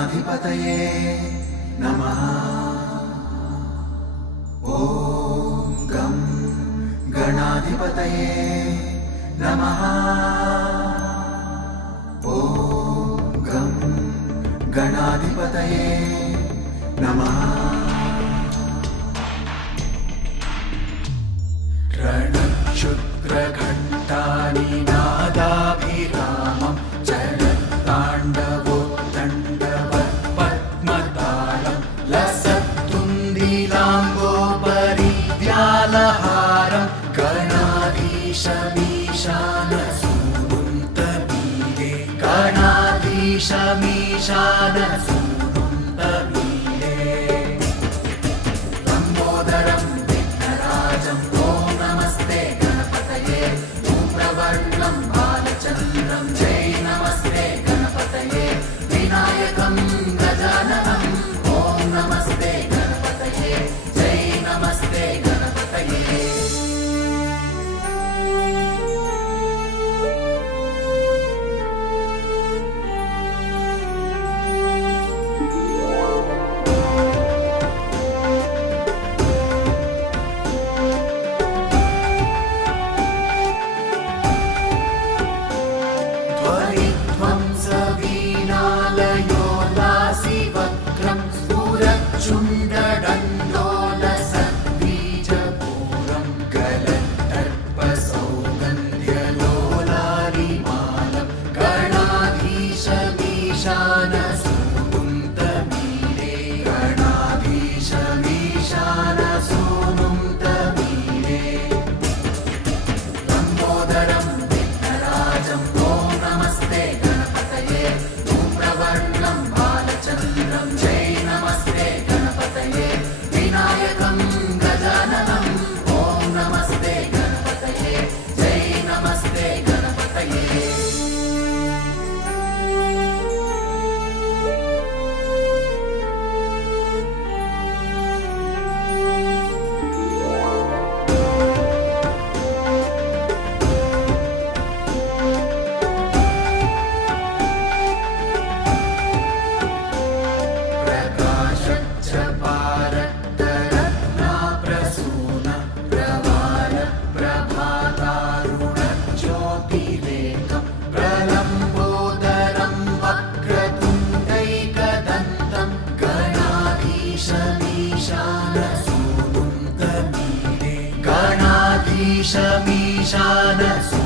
गणाधिपतये नमः। ॐ गं गणाधिपतये नमः। ॐ गं गणाधिपतये नमः। रणक्षुद्रघण्टानिनादाभिरामं चलत्ताण्डवोत्तण्डवत्पद्मतालं लसत्तुन्दिलाम्बोपरिव्यालहारं गणाधीशमीशानसूनुन्तमीरे गणाधीशमीशानसूनुन्तमीरे लम्बोदरं विघ्नराजं ॐ नमस्ते गणपतये धूम्रवर्णं बालचन्द्रं जय नमस्ते गणपतये विनायकं गजाननं ॐ नमस्ते गणपतये जय नमस्ते गणपतये। ध्वनिध्वंसवीणालयोल्लासिवक्त्रं स्फुरच्चुण्डदण्डोलसद्बीजपूरं गलत्तर्पसौगन्ध्यलोलारिमालं गणाधीशमीशानसूनुन्तमीरे गणाधीशमीशानसूनुन्तमीरे लम्बोदरं विघ्नराजं ॐ नमस्ते गणपतये धूम्रवर्णं बालचन्द्रं जय नमस्ते गणपतये विनायकं गजाननं ॐ नमस्ते गणपतये जय नमस्ते गणपतये। प्रकाशच्छपारक्तरत्नाप्रसून प्रवालप्रभातारुणज्योतिरेकं प्रलम्बोदरं वक्रतुण्डैकदन्तं गणाधीशमीशानसूनुन्तमीरे गणाधीशमीशानसूनुन्तमीरे